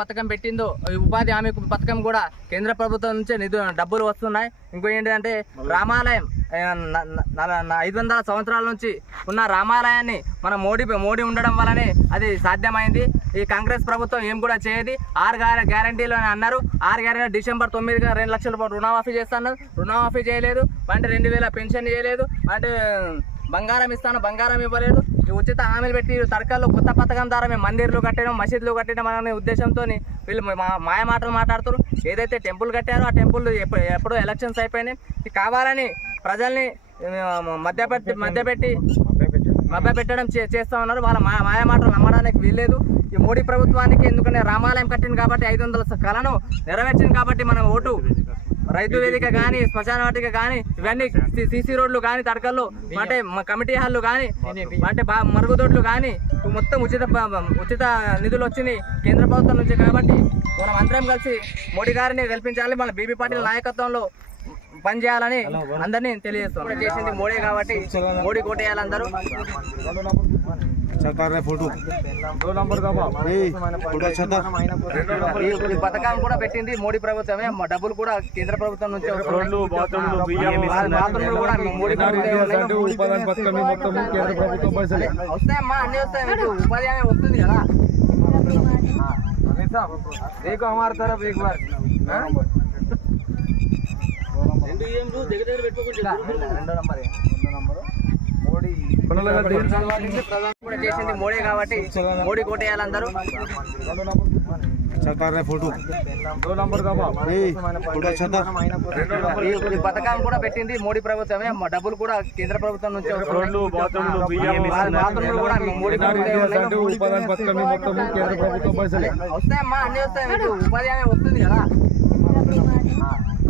పథకం పెట్టిందో ఈ ఉపాధి హామీ పథకం కూడా కేంద్ర ప్రభుత్వం నుంచే నిధు డబ్బులు వస్తున్నాయి. ఇంకో ఏంటంటే రామాలయం ఐదు వందల సంవత్సరాల నుంచి ఉన్న రామాలయాన్ని మన మోడీ మోడీ ఉండడం వల్లనే అది సాధ్యమైంది. ఈ కాంగ్రెస్ ప్రభుత్వం ఏం కూడా చేయదు. ఆరు గ్యార గ్యారంటీలు అని అన్నారు. ఆరు గ్యారంటీ డిసెంబర్ తొమ్మిదిగా రెండు లక్షల రూపాయలు రుణమాఫీ చేస్తాను రుణమాఫీ చేయలేదు. అంటే రెండు వేల పెన్షన్ చేయలేదు. అంటే బంగారం ఇస్తాను బంగారం ఇవ్వలేదు. ఈ ఉచిత హామీలు పెట్టి తరకాల్లో కొత్త పథకం ద్వారా మేము మందిర్లు కట్టడం మసీదులు కట్టడం అనే ఉద్దేశంతో వీళ్ళు మా- మాయ మాటలు మాట్లాడుతారు ఏదైతే టెంపుల్ కట్టారో ఆ టెంపుల్ ఎప్పుడు ఎప్పుడో ఎలక్షన్స్ అయిపోయినాయి. ఇది కావాలని ప్రజల్ని మధ్యపెట్టి మధ్యపెట్టి మభ్య పెట్టడం చే- చేస్తా ఉన్నారు. వాళ్ళ మా మాయ మాటలు నమ్మడానికి వీల్లేదు. ఈ మోడీ ప్రభుత్వానికి ఎందుకంటే రామాలయం కట్టింది కాబట్టి ఐదు వందల కళను నెరవేర్చింది కాబట్టి మనం ఓటు రైతు వేదిక కానీ శ్మశాన వాటిక కానీ ఇవన్నీ సీసీ రోడ్లు కానీ తడకల్లో అంటే కమిటీ హాల్లు కానీ అంటే మరుగుదొడ్లు కానీ మొత్తం ఉచిత ఉచిత నిధులు వచ్చినాయి కేంద్ర ప్రభుత్వం నుంచి కాబట్టి మనం అందరం కలిసి మోడీ గారిని గెలిపించాలి. మన బీబీ పాటిల్ నాయకత్వంలో పనిచేయాలని అందరినీ తెలియజేస్తాం చేసింది మోడీ కాబట్టి మోడీ కోటేయాలి అందరూ सरकार ने फोटो दो नंबर का ए फोटो अच्छा था ఈ ఈ పథకం కూడా పెట్టింది మోడీ ప్రభుత్వమే మా డబ్బులు కూడా కేంద్ర ప్రభుత్వం నుంచి రోడ్లు బాత్రూమ్లు బియ్యం బాత్రూమ్లు కూడా మోడీ ప్రభుత్వమే ఉన్నాయి. ఉపాధి పథకం మొత్తం కేంద్ర ప్రభుత్వం పైసలే వస్తాయమ్మా అన్ని వస్తాయి మీకు ఉపాధి హామీ వస్తుంది కదా देखो हमारे तरफ एक बार చేసింది మోడీ కాబట్టి మోడీ కోటేయాలందరూ ఈ పథకాలు కూడా పెట్టింది మోడీ ప్రభుత్వమే డబ్బులు కూడా కేంద్ర ప్రభుత్వం నుంచి కూడా మోడీ వస్తాయమ్మా అన్ని వస్తాయి ఉపాధి అనేది వస్తుంది కదా